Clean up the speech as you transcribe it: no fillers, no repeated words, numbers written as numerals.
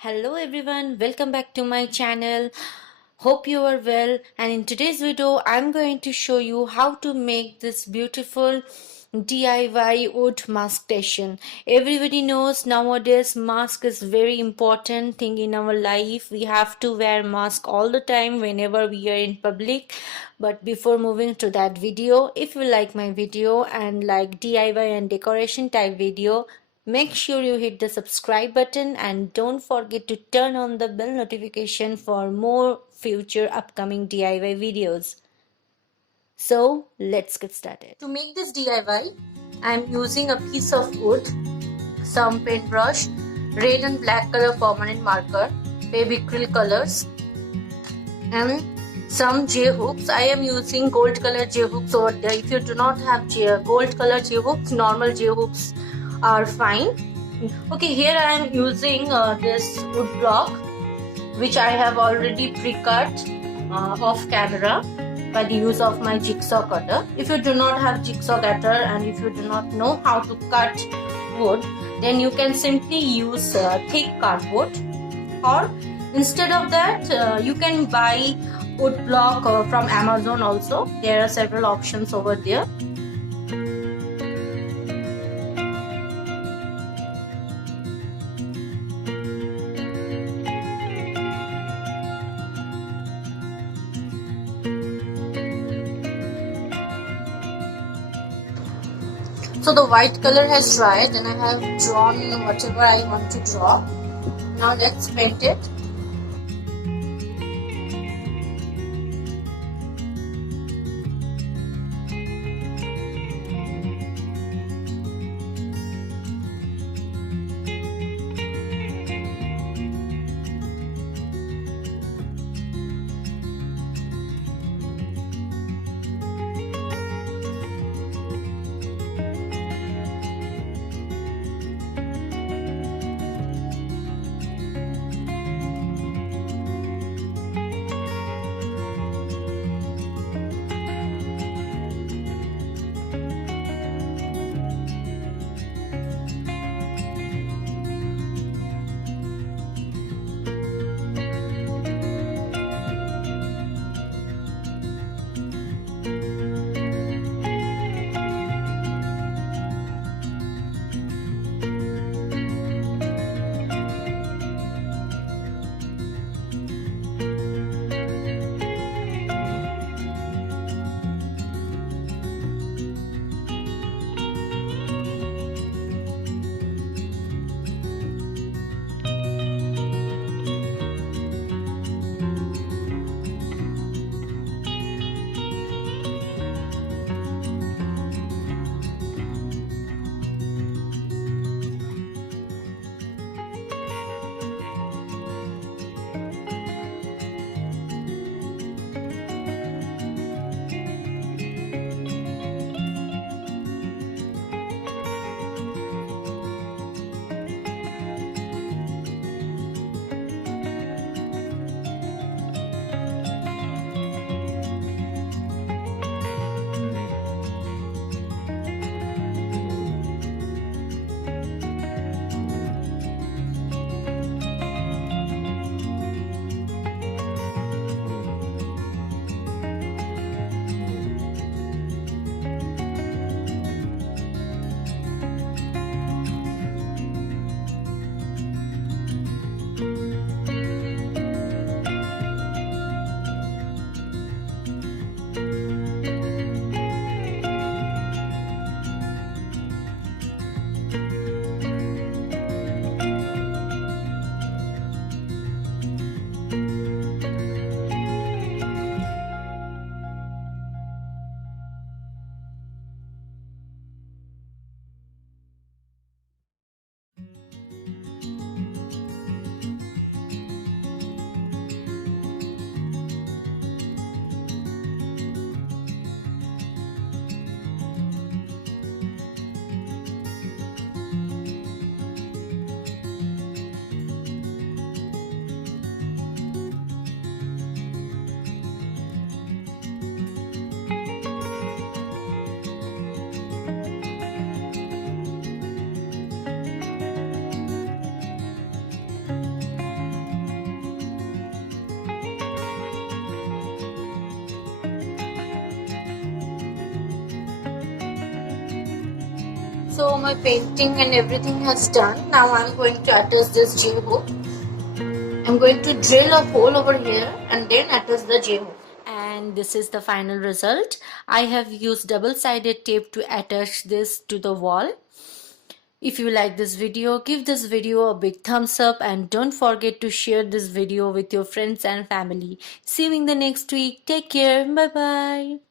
Hello everyone, welcome back to my channel. Hope you are well, and in today's video I'm going to show you how to make this beautiful DIY wood mask station. Everybody knows nowadays mask is very important thing in our life. We have to wear mask all the time whenever we are in public. But before moving to that video, if you like my video and like DIY and decoration type video, make sure you hit the subscribe button and don't forget to turn on the bell notification for more future upcoming DIY videos. So let's get started. To make this DIY, I am using a piece of wood, some paintbrush, red and black color permanent marker, baby acrylic colors, and some J hooks. I am using gold color J hooks over there. If you do not have gold color J hooks, normal J hooks are fine. Okay, here I am using this wood block which I have already pre-cut off camera by the use of my jigsaw cutter. If you do not have jigsaw cutter and if you do not know how to cut wood, then you can simply use thick cardboard, or instead of that you can buy wood block from Amazon also. There are several options over there. So the white color has dried and I have drawn whatever I want to draw. Now let's paint it. So my painting and everything has done. Now I'm going to attach this J-hook. I'm going to drill a hole over here and then attach the J-hook. And this is the final result. I have used double-sided tape to attach this to the wall. If you like this video, give this video a big thumbs up and don't forget to share this video with your friends and family. See you in the next week. Take care. Bye bye.